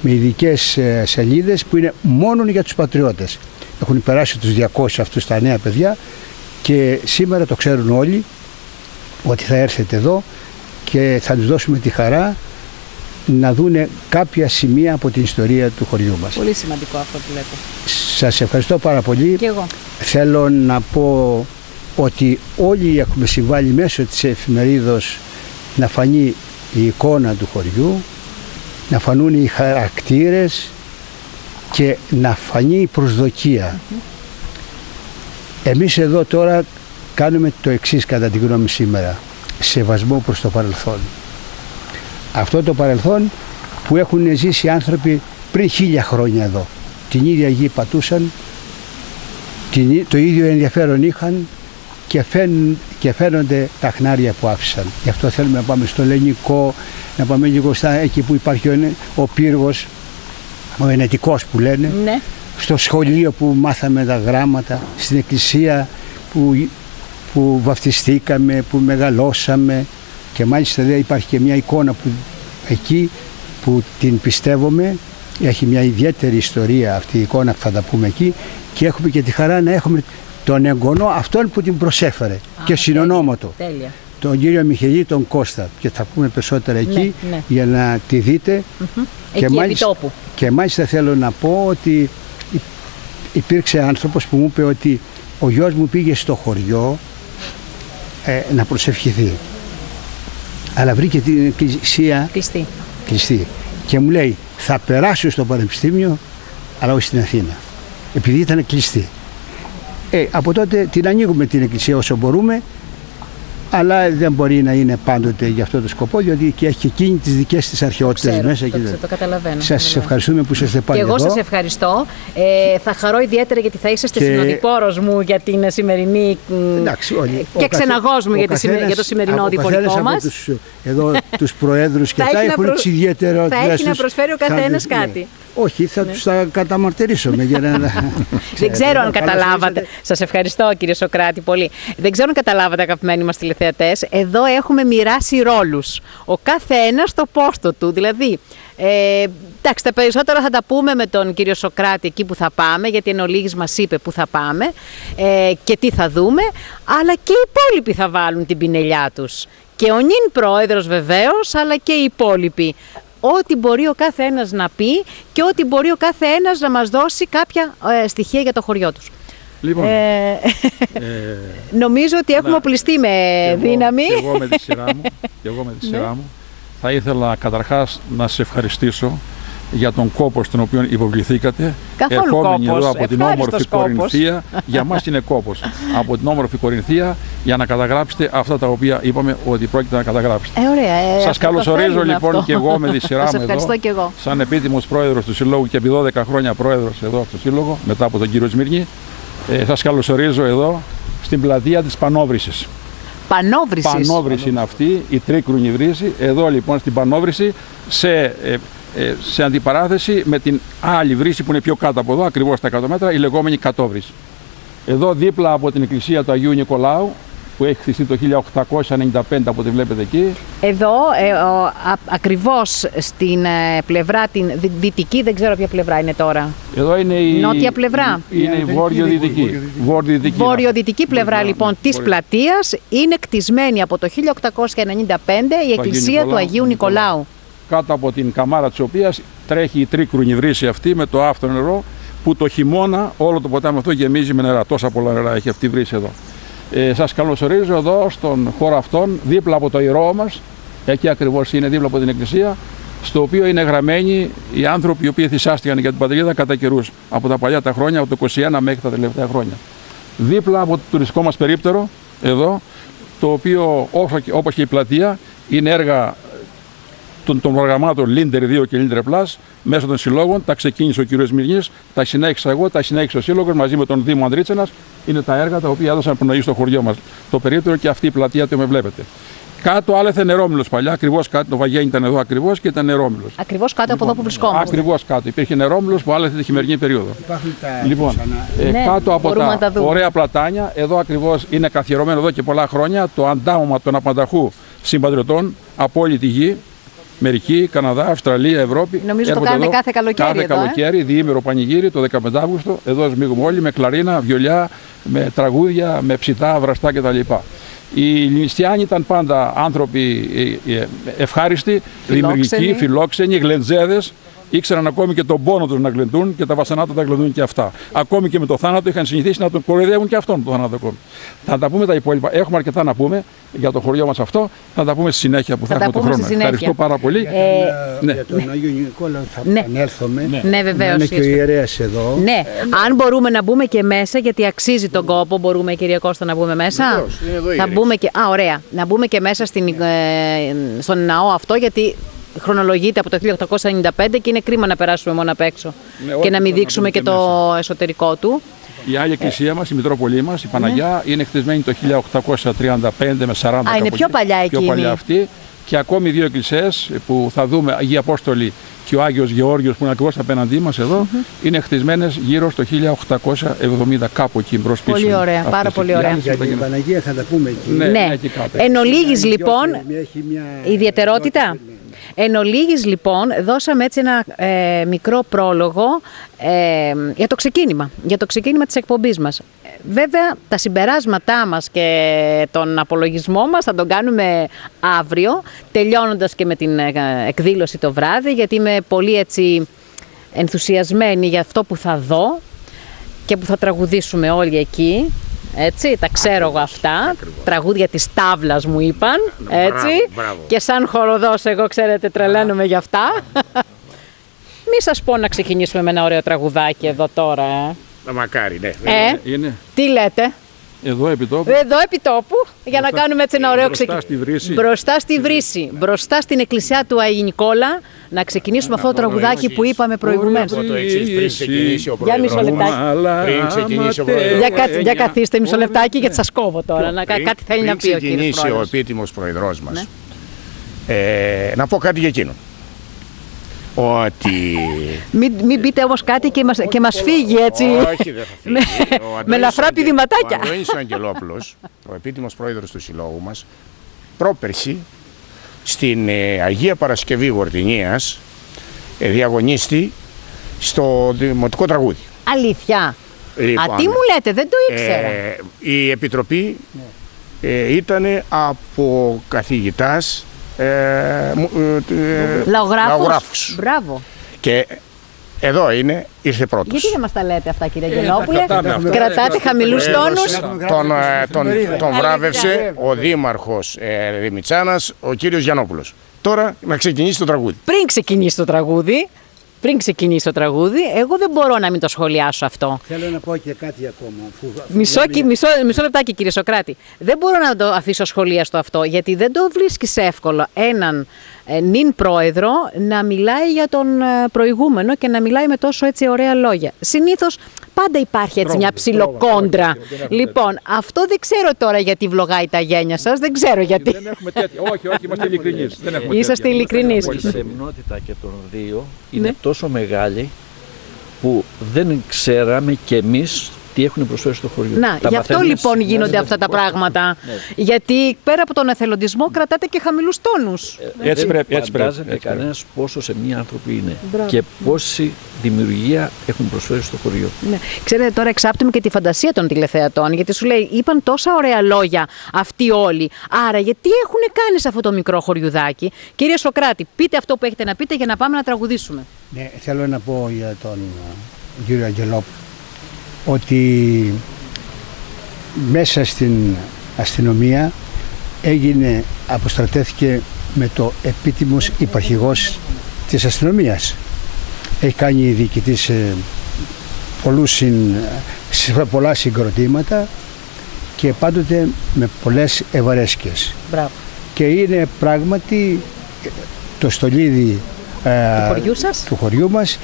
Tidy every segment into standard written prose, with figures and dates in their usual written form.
με ειδικές σελίδες που είναι μόνο για τους πατριώτες. Έχουν περάσει τους 200 αυτούς τα νέα παιδιά και σήμερα το ξέρουν όλοι ότι θα έρθετε εδώ και θα τους δώσουμε τη χαρά να δούνε κάποια σημεία από την ιστορία του χωριού μας. Πολύ σημαντικό αυτό που λέτε. Σας ευχαριστώ πάρα πολύ. Και εγώ. Θέλω να πω ότι όλοι έχουμε συμβάλει μέσω της εφημερίδος να φανεί η εικόνα του χωριού, να φανούν οι χαρακτήρες και να φανεί η προσδοκία. Εμείς εδώ τώρα κάνουμε το εξής κατά τη γνώμη σήμερα. Σεβασμό προς το παρελθόν. Αυτό το παρελθόν που έχουν ζήσει άνθρωποι πριν 1000 χρόνια εδώ. Την ίδια γη πατούσαν, το ίδιο ενδιαφέρον είχαν και φαίνονται τα χνάρια που άφησαν. Γι' αυτό θέλουμε να πάμε στο Ελληνικό, να πάμε λίγο εκεί που υπάρχει ο πύργος, ο ενετικός που λένε, ναι. Στο σχολείο που μάθαμε τα γράμματα, στην εκκλησία που βαφτιστήκαμε, που μεγαλώσαμε και μάλιστα υπάρχει και μια εικόνα που εκεί που την πιστεύουμε, έχει μια ιδιαίτερη ιστορία αυτή η εικόνα που θα τα πούμε εκεί και έχουμε και τη χαρά να έχουμε τον εγγονό αυτόν που την προσέφερε και συνονόματο. Τέλεια. Τον κύριο Μιχαήλ, τον Κώστα, και θα πούμε περισσότερα εκεί για να τη δείτε. Και μάλιστα θέλω να πω ότι υπήρξε άνθρωπος που μου είπε ότι ο γιος μου πήγε στο χωριό να προσευχηθεί, αλλά βρήκε την εκκλησία κλειστή και μου λέει θα περάσω στο πανεπιστήμιο αλλά όχι στην Αθήνα, επειδή ήταν κλειστή. Από τότε την ανοίγουμε την εκκλησία όσο μπορούμε, αλλά δεν μπορεί να είναι πάντοτε για αυτό το σκοπό, διότι και έχει και εκείνη τις δικές της αρχαιότητες μέσα. Το καταλαβαίνω. Σας ευχαριστούμε που είσαστε πάλι εδώ. Και εγώ σας ευχαριστώ. Θα χαρώ ιδιαίτερα γιατί θα είσαστε συνοδοιπόρος μου για την σημερινή. Εντάξει, όλοι. Και ξεναγός μου για το σημερινό διπολικό μας. Εδώ τους προέδρους και τα έχουν τις ιδιαιτερότητες. Θα έχει να προσφέρει ο καθένας κάτι. Όχι, θα τους τα καταμαρτυρήσουμε για να... Δεν ξέρω αν καταλάβατε. Σας ευχαριστώ κύριε Σωκράτη πολύ. Δεν ξέρω αν καταλάβατε αγαπημένοι μας τηλεθεατές. Εδώ έχουμε μοιράσει ρόλους. Ο κάθε ένας στο πόστο του. Δηλαδή, εντάξει, τα περισσότερα θα τα πούμε με τον κύριο Σωκράτη εκεί που θα πάμε, γιατί εν ολίγης μας είπε που θα πάμε και τι θα δούμε, αλλά και οι υπόλοιποι θα βάλουν την πινελιά τους. Και ο νυν πρόεδρος βεβαίως, αλλά και οι υπόλοιποι. Ό,τι μπορεί ο κάθε ένας να πει και ό,τι μπορεί ο κάθε ένας να μας δώσει κάποια στοιχεία για το χωριό τους. Λοιπόν, νομίζω ότι έχουμε οπλιστεί με δύναμη. Και εγώ με τη σειρά μου θα ήθελα καταρχάς να σε ευχαριστήσω για τον κόπο στον οποίο υποβληθήκατε. Ερχόμενοι εδώ από την όμορφη Κορινθία, για μας είναι κόπος. Από την όμορφη Κορινθία για να καταγράψετε αυτά τα οποία είπαμε ότι πρόκειται να καταγράψετε. Ωραία, σας καλωσορίζω λοιπόν και εγώ με τη σειρά μου εδώ, σαν επίτιμος πρόεδρος του Συλλόγου και επί 12 χρόνια πρόεδρος εδώ στο Σύλλογο, μετά από τον κύριο Σμύρνη. Σας καλωσορίζω εδώ στην πλατεία της Πανόβρησης. Πανόβρηση είναι αυτή, η τρίκρουνη βρύση. Εδώ λοιπόν στην Πανόβρηση σε αντιπαράθεση με την άλλη βρύση που είναι πιο κάτω από εδώ, ακριβώς στα 100 μέτρα, η λεγόμενη Κατόβρηση. Εδώ δίπλα από την εκκλησία του Αγίου Νικολάου, που έχει χτιστεί το 1895 από ό,τι βλέπετε εκεί. Εδώ, ακριβώς στην πλευρά την δυτική, δεν ξέρω ποια πλευρά είναι τώρα. Εδώ είναι η νότια πλευρά. Είναι η βόρειο-δυτική. Βόρειο-δυτική πλευρά λοιπόν της πλατείας είναι κτισμένη από το 1895 η εκκλησία του Αγίου Νικολάου. Κάτω από την καμάρα της οποίας τρέχει η τρίκρουνη βρύση αυτή με το άφθονο νερό, που το χειμώνα όλο το ποτάμι αυτό γεμίζει με νερά. Τόσα πολλά νερά έχει αυτή η βρύση εδώ. Σας καλωσορίζω εδώ στον χώρο αυτόν, δίπλα από το ιερό μας, εκεί ακριβώς είναι δίπλα από την εκκλησία, στο οποίο είναι γραμμένοι οι άνθρωποι οι οποίοι θυσάστηκαν για την πατρίδα κατά καιρούς, από τα παλιά τα χρόνια, από το 21 μέχρι τα τελευταία χρόνια. Δίπλα από το τουριστικό μας περίπτερο, εδώ, το οποίο όπως και η πλατεία είναι έργα των προγραμμάτων Λίντερ 2 και Λίντερ Plus, μέσω των συλλόγων. Τα ξεκίνησε ο κ. Σμυρνής, τα συνέχισα εγώ, τα συνέχισε ο Σύλλογος μαζί με τον Δήμο Ανδρίτσενας. Είναι τα έργα τα οποία έδωσαν πνοή στο χωριό μας. Το περίπτερο και αυτή η πλατεία που με βλέπετε. Κάτω άλλα ήταν νερόμυλος παλιά, ακριβώς κάτω. Το Βαγγένι ήταν εδώ ακριβώς και ήταν νερόμυλος. Ακριβώς κάτω από εδώ που βρισκόμαστε. Ακριβώς κάτω. Υπήρχε νερόμυλος που άλλα τη χειμερινή περίοδο. Λοιπόν, κάτω από τα ωραία πλατάνια, εδώ ακριβώς είναι καθιερωμένο εδώ και πολλά χρόνια το αντάμωμα των απανταχού συμπατριωτών από όλη τη γη. Μερική, Καναδά, Αυστραλία, Ευρώπη. Νομίζω το κάνετε κάθε καλοκαίρι. Κάθε καλοκαίρι, διήμερο πανηγύρι το 15 Αύγουστο. Εδώ σμίγουμε όλοι με κλαρίνα, βιολιά, με τραγούδια, με ψητά, βραστά κτλ. Οι Λιμνηστιάνοι ήταν πάντα άνθρωποι ευχάριστοι, δημιουργικοί, φιλόξενοι, γλεντζέδες. Ήξεραν ακόμη και τον πόνο τους να γλεντούν και τα βασανά τα γλεντούν και αυτά. Ακόμη και με το θάνατο είχαν συνηθίσει να τον κοροϊδεύουν και αυτόν τον θάνατο ακόμη. Θα τα πούμε τα υπόλοιπα. Έχουμε αρκετά να πούμε για το χωριό μας αυτό. Θα τα πούμε στη συνέχεια που θα έχουμε τον χρόνο. Ευχαριστώ πάρα πολύ. Για τον Άγιο Νικόλαο θα επανέλθουμε. Ναι, βεβαίως. Είναι και ο ιερέας εδώ. Ναι, αν μπορούμε να μπούμε και μέσα, γιατί αξίζει τον κόπο, μπορούμε, κύριε Κώστα, να μπούμε μέσα. Θα μπούμε και. Ωραία. Να μπούμε και μέσα στον ναό αυτό, γιατί χρονολογείται από το 1895 και είναι κρίμα να περάσουμε μόνο απ' έξω και να μην δείξουμε και το εσωτερικό του. Η άλλη εκκλησία μας, η Μητρόπολη μας, η Παναγιά, είναι χτισμένη το 1835 με 40. Είναι πιο παλιά εκείνη. Πιο παλιά αυτή. Και ακόμη δύο εκκλησίες που θα δούμε, Αγία Απόστολη και ο Άγιος Γεώργιος που είναι ακριβώς απέναντί μας εδώ, είναι χτισμένες γύρω στο 1870, κάπου εκεί μπρος πίσω. Πολύ ωραία, πάρα πολύ ωραία. Για την Παναγία θα τα πούμε εκεί. Ναι. Εν ολίγης λοιπόν, ιδιαιτερότητα. Εν ολίγης λοιπόν δώσαμε έτσι ένα μικρό πρόλογο για το ξεκίνημα της εκπομπής μας. Βέβαια τα συμπεράσματά μας και τον απολογισμό μας θα τον κάνουμε αύριο, τελειώνοντας και με την εκδήλωση το βράδυ, γιατί είμαι πολύ έτσι ενθουσιασμένη για αυτό που θα δω και που θα τραγουδήσουμε όλοι εκεί. Έτσι, τα ξέρω εγώ αυτά. Τραγούδια της τάβλας μου είπαν. Έτσι. Μπράβο. Και σαν χοροδός, εγώ ξέρετε, τρελαίνομαι για αυτά. Μη σας πω να ξεκινήσουμε με ένα ωραίο τραγουδάκι εδώ τώρα. Μακάρι, ναι. Είναι. Τι λέτε? Εδώ επί τόπου. Εδώ επί τόπου, για να κάνουμε έτσι ένα ωραίο ξεκίνημα. Μπροστά στη βρύση. Μπροστά στην εκκλησιά του Αγίου Νικόλα. Να ξεκινήσουμε αυτό το τραγουδάκι που είπαμε προηγουμένως. Το εξής, πριν ξεκινήσει ο Για μισό λεπτάκι. Πριν ξεκινήσει ο πρόεδρος. Για καθίστε μισό λεπτάκι, γιατί σας κόβω τώρα. Κάτι θέλει να πει ο κύριος Πριν ξεκινήσει ο επίτιμος πρόεδρός μας, να πω κάτι για εκείνον. Ότι... Μην πείτε όμως κάτι και μας φύγει έτσι. Όχι, δεν θα φύγει. Με ελαφρά πηδηματάκια. Ο Αντώνης Αγγελόπουλος, ο επίτιμος πρόεδρος του συλλόγου μας, πρόπερση στην Αγία Παρασκευή Γορτινίας διαγωνίστη στο δημοτικό τραγούδι. Αλήθεια? Λοιπόν, τι μου λέτε, δεν το ήξερα. Η επιτροπή ήταν από καθηγητάς λαογράφους. Μπράβο. Και εδώ ήρθε πρώτος. Γιατί δεν μας τα λέτε αυτά, κύριε Αγγελόπουλε? Κρατάτε χαμηλούς τόνους. Τον βράβευσε ο δήμαρχος Δημητσάνας, ο κύριος Γιαννόπουλος. Τώρα να ξεκινήσει το τραγούδι. Πριν ξεκινήσει το τραγούδι, εγώ δεν μπορώ να μην το σχολιάσω αυτό. Θέλω να πω και κάτι ακόμα. Μισό λεπτάκι, κύριε Σοκράτη. Δεν μπορώ να το αφήσω σχολίαστο αυτό, γιατί δεν το βρίσκεις εύκολο έναν νυν πρόεδρο να μιλάει για τον προηγούμενο και να μιλάει με τόσο έτσι ωραία λόγια. Συνήθως πάντα υπάρχει έτσι μια ψιλοκόντρα. Λοιπόν, αυτό δεν ξέρω τώρα γιατί βλογάει τα γένια σας, δεν ξέρω γιατί. Δεν έχουμε τέτοια. Όχι, είμαστε ειλικρινείς. Είσαστε ειλικρινείς. Η σεμνότητα και των δύο είναι τόσο μεγάλη που δεν ξέραμε κι εμείς τι έχουν προσφέρει στο χωριό. Γι' αυτό λοιπόν γίνονται αυτά τα πράγματα. Γιατί πέρα από τον εθελοντισμό κρατάτε και χαμηλούς τόνους. Έτσι πρέπει. Φαντάζεται κανένας πόσο σε μία άνθρωποι είναι και πόση δημιουργία έχουν προσφέρει στο χωριό. Ναι. Ξέρετε, τώρα εξάπτουμε και τη φαντασία των τηλεθεατών, γιατί σου λέει, είπαν τόσα ωραία λόγια αυτοί όλοι. Άρα, γιατί έχουν κάνει σε αυτό το μικρό χωριουδάκι? Κύριε Σοκράτη, πείτε αυτό που έχετε να πείτε για να πάμε να τραγουδήσουμε. Ναι, θέλω να πω για τον κύριο Αγγελόπουλο ότι μέσα στην αστυνομία αποστρατεύθηκε με το επίτιμος υπαρχηγός της αστυνομίας. Έχει κάνει διοικητής σε πολλά συγκροτήματα και πάντοτε με πολλές ευαρέσκειες. Μπράβο. Και είναι πράγματι το στολίδι του χωριού μας.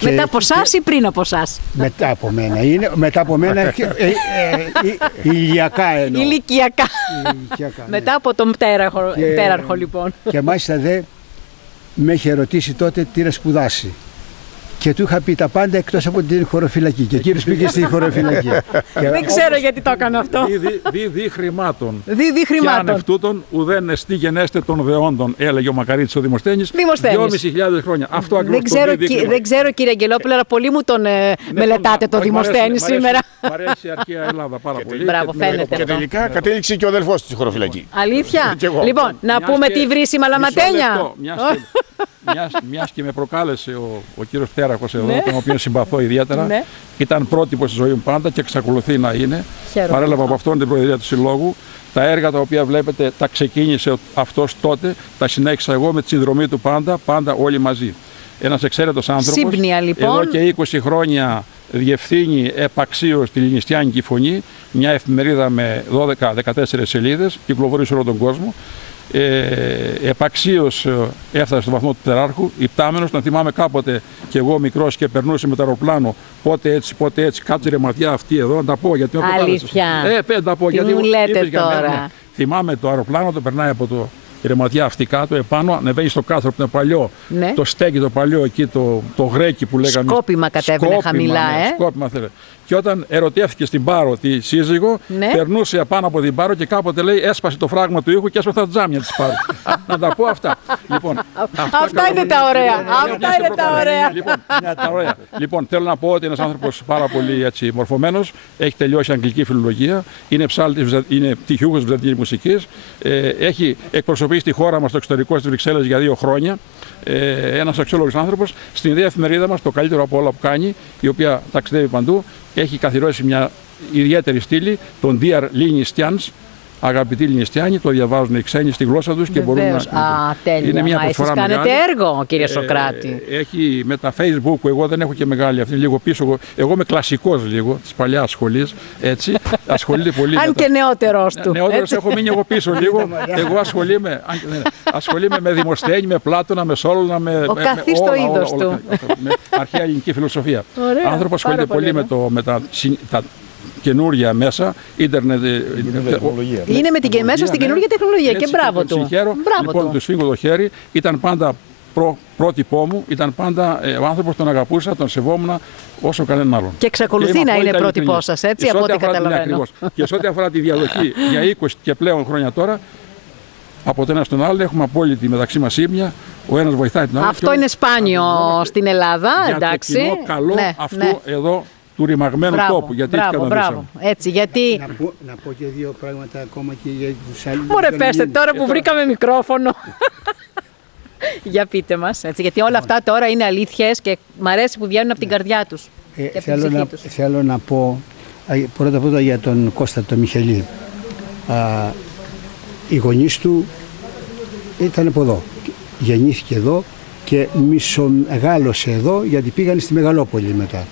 Μετά από εσάς ή πριν από εσάς? Μετά από μένα. Μετά από μένα ηλιακά εννοώ. Ηλικιακά. Μετά από τον πτέραρχο λοιπόν. Και μάλιστα με είχε ρωτήσει τότε τι να σπουδάσει. και του είχα πει τα πάντα εκτός από την χωροφυλακή. Και ο κύριος πήγε στη χωροφυλακή. Δεν ξέρω γιατί το έκανα αυτό. Δι χρημάτων. Δι χρημάτων. Και ανευτούτων ουδέν εστί γενέστε των δεόντων, έλεγε ο Μακαρίτης ο Δημοσθένης. 2.500 χρόνια. Αυτό ακριβώς. Δεν ξέρω, κύριε Αγγελόπουλο, αλλά πολύ μου τον μελετάτε το Δημοσθένη σήμερα. Μ' αρέσει η αρχαία Ελλάδα πάρα πολύ. Μπράβο, φαίνεται. Και τελικά κατέληξε και ο αδελφός του στη χωροφυλακή. Αλήθεια. Λοιπόν, να πούμε τη βρύσιμα λαματένια. Μιας και με προκάλεσε ο κύριος Τέραχος εδώ, τον οποίο συμπαθώ ιδιαίτερα, ήταν πρότυπο στη ζωή μου πάντα και εξακολουθεί να είναι. Παρέλαβα από αυτόν την προεδρία του Συλλόγου. Τα έργα τα οποία βλέπετε τα ξεκίνησε αυτός τότε, τα συνέχισα εγώ με τη συνδρομή του πάντα όλοι μαζί. Ένας εξαίρετος άνθρωπος, Σύμπνοια, λοιπόν. Εδώ και 20 χρόνια διευθύνει επαξίως τη Λινιστιάνικη Φωνή, μια εφημερίδα με 12-14 σελίδες, κυκλοφορεί σε όλο τον κόσμο. Επαξίως έφτασε στο βαθμό του τεράρχου, υπτάμενος. Να θυμάμαι κάποτε και εγώ μικρός και περνούσε με το αεροπλάνο, πότε έτσι, κάτσε ρε ματιά αυτή εδώ, να τα πω γιατί με προκάλεσες. Αλήθεια. Τα πω, τι γιατί μου λέτε τώρα. Ναι. Θυμάμαι το αεροπλάνο, το περνάει από το ρεματιά αυτή κάτω, επάνω, ανεβαίνει στο κάστρο που είναι παλιό, το στέκι το παλιό εκεί, το γρέκι που λέγαμε. Σκόπιμα κατέβαινε χαμηλά, Σκόπιμα θέλει. Και όταν ερωτεύτηκε στην Πάρο τη σύζυγο, περνούσε απάνω από την Πάρο και κάποτε λέει έσπασε το φράγμα του ήχου και έσπασε τα τζάμια της Πάρου. Να τα πω αυτά. Λοιπόν, αυτά είναι τα ωραία. Αυτά είναι τα ωραία. Λοιπόν, θέλω να πω ότι ένας άνθρωπος πάρα πολύ μορφωμένος, έχει τελειώσει αγγλική φιλολογία, είναι πτυχιούχος βυζαντινής μουσικής, έχει εκπροσωπήσει τη χώρα μας στο εξωτερικό στις Βρυξέλλες για 2 χρόνια. Ένας αξιόλογος άνθρωπος. Στην ιδέα εφημερίδα μας, το καλύτερο από όλα που κάνει, η οποία ταξιδεύει παντού, έχει καθιερώσει μια ιδιαίτερη στήλη, τον Dear Linistians. Αγαπητοί Λινιστιάνοι, το διαβάζουν οι ξένοι στη γλώσσα τους και μπορούν να. Τέλεια. Είναι μια προσφορά εσείς κάνετε μεγάλη. έργο, κύριε Σωκράτη. Έχει με τα Facebook που εγώ δεν έχω και μεγάλη αυτή, λίγο πίσω. Εγώ είμαι κλασικός λίγο της παλιάς σχολής. Έτσι. Ασχολείται πολύ. Αν και νεότερος του. Νεότερος έχω μείνει εγώ πίσω λίγο. Εγώ ασχολούμαι με Δημοσθένη, με Πλάτωνα, με Σόλωνα. Ο καθής το είδος του. Με αρχαία ελληνική φιλοσοφία. Άνθρωπος ασχολείται πολύ με τα καινούρια μέσα, ίντερνετ. Είναι μέσα στην καινούργια τεχνολογία και μπράβο του. Λοιπόν, του σφίγγω το χέρι, ήταν πάντα πρότυπό μου, ήταν πάντα ο άνθρωπος, τον αγαπούσα, τον σεβόμουν όσο κανέναν άλλον. Και εξακολουθεί να είναι πρότυπό σας, έτσι, από ό,τι καταλαβαίνω. Και σε ό,τι αφορά τη διαδοχή για 20 και πλέον χρόνια τώρα, από το ένα στον άλλο έχουμε απόλυτη μεταξύ μας σύμπνοια, ο ένας βοηθάει τον άλλο. Αυτό είναι σπάνιο στην Ελλάδα, εντάξει. Για το κοινό καλό αυτού εδώ του ρημαγμένου τόπου. Γιατί μπράβο. Έτσι, γιατί. Να πω και 2 πράγματα ακόμα και για τους άλλους. Μωρέ, πέστε τώρα που βρήκαμε μικρόφωνο. Για πείτε μας. Έτσι, γιατί όλα αυτά τώρα είναι αλήθειες και μ' αρέσει που βγαίνουν από την καρδιά τους. Θέλω να πω πρώτα για τον Κώστα τον Μιχελή. Οι γονείς του ήταν από εδώ. Γεννήθηκε εδώ και μισομεγάλωσε εδώ γιατί πήγανε στη Μεγαλόπολη μετά.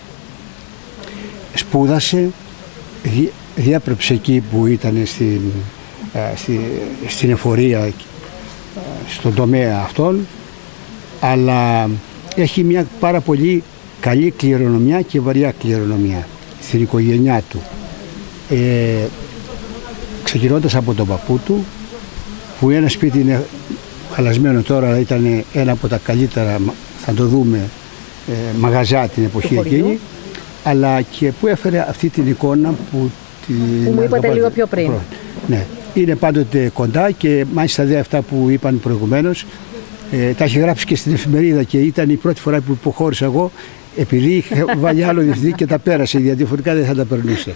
Σπούδασε, διέπρεψε εκεί που ήταν στην εφορία, στον τομέα αυτόν, αλλά έχει μια πάρα πολύ καλή κληρονομιά και βαριά κληρονομιά στην οικογένειά του. Ξεκινώντας από τον παππού του, που ένα σπίτι είναι χαλασμένο τώρα, αλλά ήταν ένα από τα καλύτερα, θα το δούμε, μαγαζιά την εποχή εκείνη, αλλά και που έφερε αυτή την εικόνα που μου είπατε λίγο πιο πριν. Ναι, είναι πάντοτε κοντά και μάλιστα αυτά που είπαν προηγουμένως, τα είχε γράψει και στην εφημερίδα και ήταν η πρώτη φορά που υποχώρησα εγώ, επειδή είχε βάλει άλλο διευθυντή και τα πέρασε, γιατί διαφορετικά δεν θα τα περνούσε.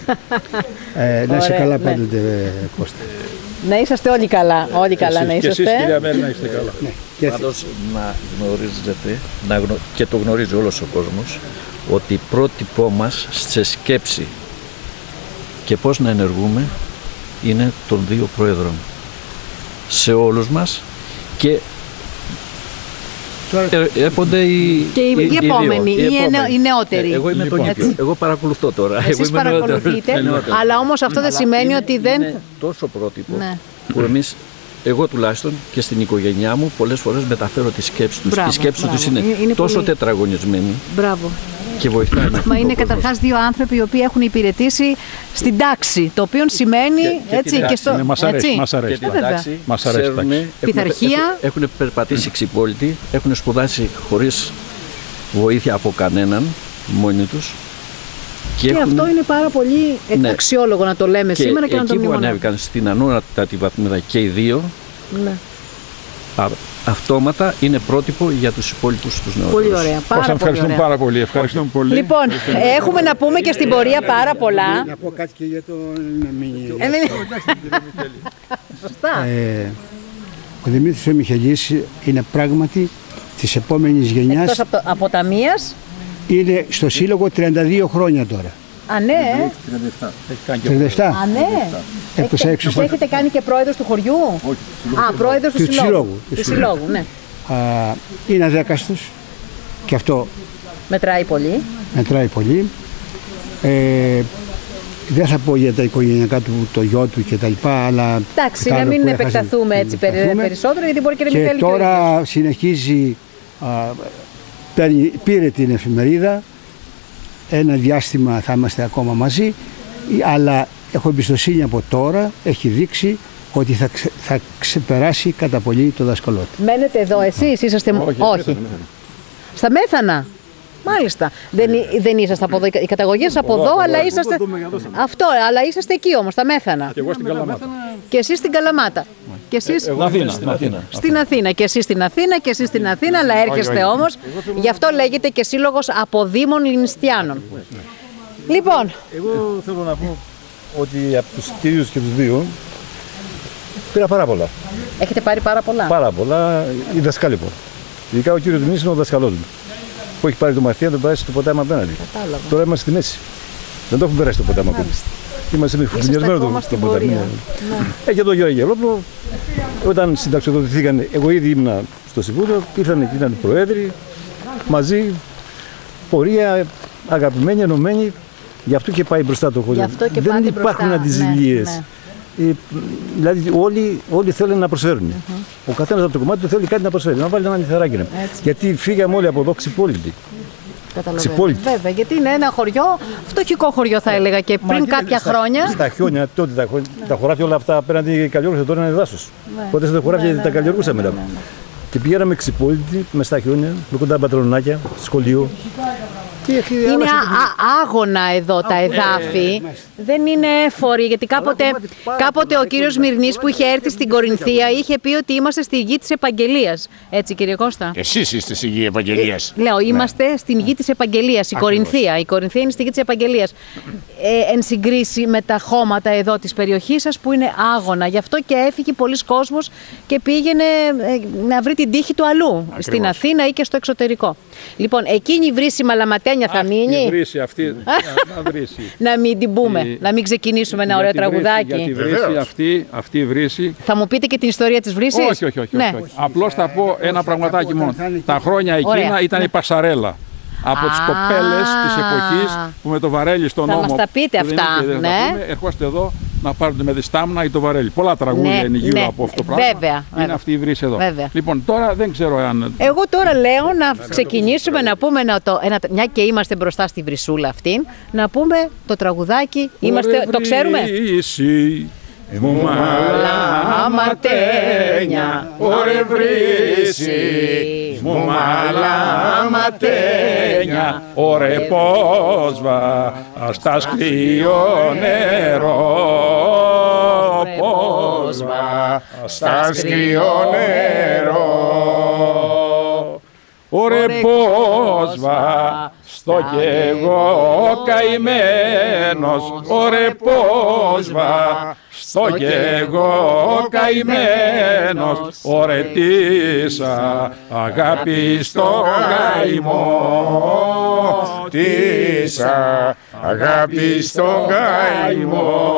Να είσαι καλά πάντοτε, Κώστα. Να είσαστε όλοι καλά, να είσαστε. Και εσείς, κυρία Μέρη, να είστε καλά. Πάντως να γνωρίζετε, και το γνωρίζει όλος ο κόσμος, ότι πρότυπό μας σε σκέψη και πώς να ενεργούμε είναι των 2 πρόεδρων. Σε όλους μας και έρχονται οι επόμενοι, οι νεότεροι. Εγώ είμαι τον ίδιο. Εγώ παρακολουθώ τώρα. Εσείς παρακολουθείτε, αλλά όμως αυτό δεν σημαίνει ότι δεν. Είναι τόσο πρότυπο που εμείς, εγώ τουλάχιστον και στην οικογένειά μου, πολλές φορές μεταφέρω τη σκέψη τους. Η σκέψη τους είναι τόσο τετραγωνισμένη. Μπράβο. Και βοηθάει. Μα είναι καταρχάς 2 άνθρωποι οι οποίοι έχουν υπηρετήσει στην τάξη, το οποίο σημαίνει έτσι και στο. Μας αρέσει. Μας αρέσει. Πειθαρχία. Έχουν περπατήσει ξυπόλυτοι, έχουν σπουδάσει χωρίς βοήθεια από κανέναν, μόνοι τους. Και αυτό είναι πάρα πολύ αξιόλογο να το λέμε σήμερα και να το μνημονεύουμε. Εκεί που ανέβηκαν στην ανώτατη βαθμίδα και οι δύο, αυτόματα είναι πρότυπο για τους υπόλοιπους τους νεότερους. Πολύ ωραία. Ευχαριστούμε πάρα πολύ. Ευχαριστούμε πολύ. Λοιπόν, έχουμε να πούμε και στην πορεία πάρα πολλά. Να πω κάτι και για τον Σωστά. Ο Δημήτρης ο Μιχελής είναι πράγματι της επόμενης γενιάς. Εκτός από ταμείας. Είναι στο σύλλογο 32 χρόνια τώρα. Α, ναι. 37. Α, ναι. Έχετε κάνει και πρόεδρος του χωριού. Όχι. Α, πρόεδρος του συλλόγου. Του συλλόγου, ναι. Είναι αδέκαστος και αυτό μετράει πολύ. Μετράει πολύ. Δεν θα πω για τα οικογενειακά του, το γιο του κτλ. Αλλά εντάξει, να μην επεκταθούμε έτσι περισσότερο, γιατί μπορεί και να μην θέλει. Και τώρα συνεχίζει, πήρε την εφημερίδα. Ένα διάστημα θα είμαστε ακόμα μαζί, αλλά έχω εμπιστοσύνη από τώρα, έχει δείξει ότι θα ξεπεράσει κατά πολύ το δάσκαλό του. Μένετε εδώ εσείς, είσαστε... Όχι. Στα Μέθανα. Μάλιστα. Δεν είσαστε από εδώ, η καταγωγή σας από εδώ, αλλά είσαστε... Αυτό, αλλά είσαστε εκεί όμως, στα Μέθανα. Και εγώ στην Καλαμάτα. Και εσείς στην Καλαμάτα. Και εσείς στην Αθήνα. Στην Αθήνα. Και εσείς στην Αθήνα και εσείς στην Αθήνα, αλλά έρχεστε όμως. Γι' αυτό λέγεται και Σύλλογος Αποδήμων Λινιστιάνων. Λοιπόν. Εγώ θέλω να πω ότι από τους κυρίους και τους δύο πήρα πάρα πολλά. Έχετε πάρει πάρα πολλά. Πάρα πολλά, οι δασκάλοι μου. Ειδικά ο κύριος Δημήτρης είναι ο δασκαλός μου. Που έχει πάρει το μαθήμα, τον περάσει στο ποτάμι απέναντι. Κατάλαβα. Τώρα είμαστε στη μέση. Δεν το έχουμε περάσει το ποτάμι ακόμα. Είμαστε φουσκουλιασμένοι στο ποτάμι. Και το Γιώργο Γερόπλο, όταν συνταξιοδοτηθήκαν, εγώ ήδη ήμουν στο Συμβούλιο, ήρθαν εκεί οι προέδροι μαζί, πορεία αγαπημένοι, ενωμένοι. Γι' αυτό και πάει μπροστά το χωριό. Δεν υπάρχουν αντιζηλίες. Δηλαδή όλοι θέλουν να προσφέρουν. Ο καθένας από το κομμάτι του θέλει κάτι να προσφέρει, να βάλει ένα λιθαράκι. Γιατί φύγαμε όλοι από εδώ ξυπόλυτοι. Βέβαια, γιατί είναι ένα χωριό, φτωχικό χωριό θα έλεγα και πριν κάποια χρόνια. Στα χιόνια τότε τα χωράφια όλα αυτά απέναντι καλλιέργουσαν, τώρα είναι δάσος. Οπότε στα χωράφια τα καλλιεργούσαμε μετά. Και πηγαίναμε ξυπόλυτοι μες στα χιόνια, με κοντά πατρονάκια, σχολείο. Είναι άγωνα εδώ τα εδάφη, δεν είναι έφοροι, γιατί κάποτε ο κύριος Μυρνής που είχε έρθει στην Κορινθία είχε πει ότι είμαστε στη γη της Επαγγελίας. Έτσι κύριε Κώστα. Εσείς είστε στη γη Επαγγελίας. Λέω, είμαστε στην γη της Επαγγελίας, η Κορινθία. Η Κορινθία είναι στη γη της Επαγγελίας. Εν συγκρίση με τα χώματα εδώ της περιοχής σας που είναι άγωνα. Γι' αυτό και έφυγε πολλοί κόσμος και πήγαινε να βρει την τύχη του αλλού, ακριβώς, στην Αθήνα ή και στο εξωτερικό. Λοιπόν, εκείνη η βρύση Μαλαματένια θα μείνει. Η βρύση αυτή, να μην την πούμε, να μην ξεκινήσουμε ένα ωραίο τραγουδάκι. Για τη βρύση αυτή η βρύση. Θα μου πείτε και την ιστορία της βρύσης. Όχι. Ναι. Απλώς θα πω ένα πραγματάκι μόνο. Τα χρόνια εκείνα ήταν η πασαρέλα. Από τις κοπέλες της εποχής που με το βαρέλι στον νόμο. Θα μας τα πείτε αυτά. Ερχόστε εδώ να πάρετε με τη στάμνα ή το βαρέλι. Πολλά τραγούδια είναι γύρω από αυτό το πράγμα. Βέβαια. Είναι αυτή η βρύση εδώ. Βέβαια. Λοιπόν, τώρα δεν ξέρω αν. Εγώ τώρα λέω να ξεκινήσουμε να πούμε, μια και είμαστε μπροστά στη βρυσούλα αυτή, να πούμε το τραγουδάκι. Το ξέρουμε. Μου μαλαματένια, ωρε βρύση, μου μαλαματένια, ωρε πόσβα, στα σκριό νερό, πόσβα, στα σκριό νερό, ωρε πόσβα, στο κι εγώ καημένος, ωρε πόσβα, στο κι εγώ καημένος, ωρε τίσα αγάπη στο καημό, τίσα αγάπη στο καημό.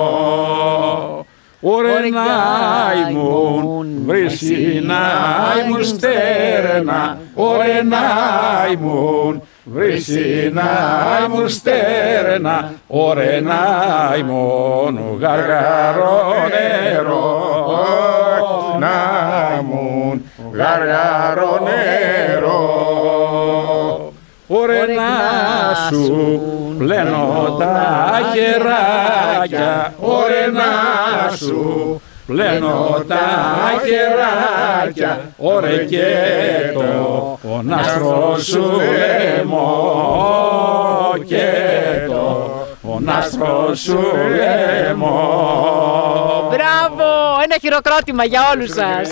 Ωρε νάιμουν, βρύση νάιμουν στέρνα, ωρε νάιμουν, βρύση νάιμουν στέρνα, ωρε νάιμουν, γαργαρό νερό, νάιμουν, γαργαρό νερό. Ωρε να σου πλένω τα χεράκια, ωρε να σου πλένω τα χεράκια, ωρε και το άστρο σου και τον άστρο σου λέμω. Μπράβο! Ένα χειροκρότημα για όλους σας.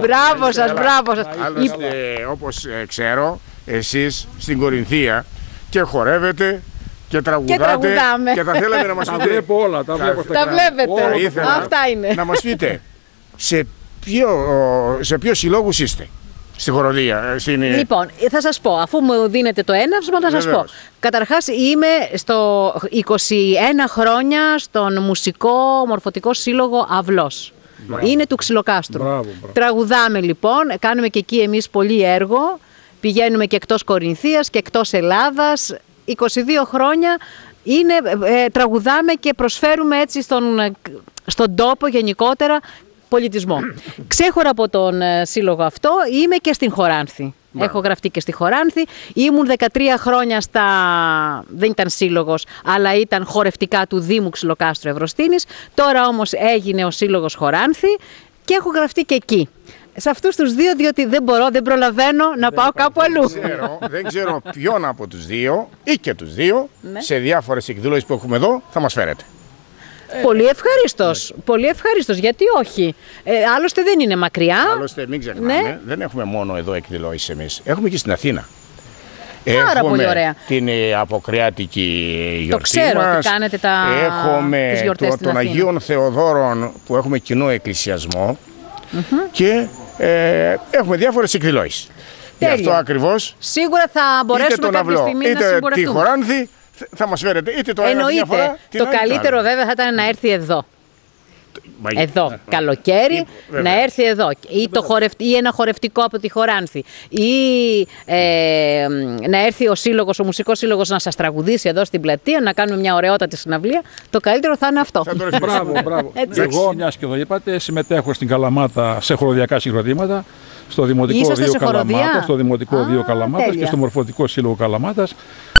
Μπράβο σας, μπράβο σας. Άλλωστε, όπως ξέρω, εσείς στην Κορινθία και χορεύετε και τραγουδάτε και θα θέλαμε να μας πείτε. Τα βλέπω όλα, τα βλέπω στα τα βλέπετε. Αυτά είναι. Να μας πείτε, σε ποιο συλλόγους είστε στη χοροδία? Λοιπόν, θα σας πω, αφού μου δίνετε το έναυσμα, θα σας πω. Καταρχάς, είμαι στο 21 χρόνια στον Μουσικό Μορφωτικό Σύλλογο Αυλός. Είναι του Ξυλοκάστρου. Τραγουδάμε λοιπόν, κάνουμε και εκεί εμείς πολύ έργο. Πηγαίνουμε και εκτός Κορινθίας και εκτός Ελλάδας. 22 χρόνια τραγουδάμε και προσφέρουμε έτσι στον τόπο γενικότερα πολιτισμό. Ξέχωρα από τον σύλλογο αυτό, είμαι και στην Χοράνθη. Έχω γραφτεί και στη Χοράνθη. Ήμουν 13 χρόνια δεν ήταν σύλλογος, αλλά ήταν χορευτικά του Δήμου Ξυλοκάστρου Ευρωστήνης. Τώρα όμως έγινε ο σύλλογος Χοράνθη και έχω γραφτεί και εκεί. Σε αυτούς τους δύο, διότι δεν προλαβαίνω να πάω κάπου αλλού. Δεν ξέρω ποιον από τους δύο ή και τους δύο σε διάφορες εκδηλώσεις που έχουμε εδώ θα μας φέρετε. Πολύ ευχαρίστως. Πολύ ευχαρίστως. Γιατί όχι. Άλλωστε δεν είναι μακριά. Άλλωστε μην ξεχνάμε, δεν έχουμε μόνο εδώ εκδηλώσεις εμείς. Έχουμε και στην Αθήνα. Πάρα πολύ ωραία. Την αποκριάτικη γιορτή. Το ξέρω μας. ότι κάνετε τις γιορτές στην των Αθήνα. Αγίων Θεοδόρων που έχουμε κοινό εκκλησιασμό και έχουμε διάφορες εκδηλώσεις. Γι' αυτό ακριβώς σίγουρα θα μπορέσουμε κάποια στιγμή να συμπορευτούμε. Είτε τη Χοράνθη θα μας φέρετε, είτε το ένα μια φορά. Το καλύτερο βέβαια θα ήταν να έρθει εδώ. Εδώ, καλοκαίρι, να έρθει εδώ. Ή ένα χορευτικό από τη Χοράνθη. Ή να έρθει ο Μουσικός Σύλλογος να σας τραγουδήσει εδώ στην πλατεία, να κάνουμε μια ωραιότατη συναυλία. Το καλύτερο θα είναι αυτό. Μπράβο. Εγώ, μιας και το είπατε, συμμετέχω στην Καλαμάτα σε χοροδιακά συγκροτήματα. Στο Δημοτικό Δίο Καλαμάτας, και στο Μορφωτικό Σύλλογο Καλαμάτας.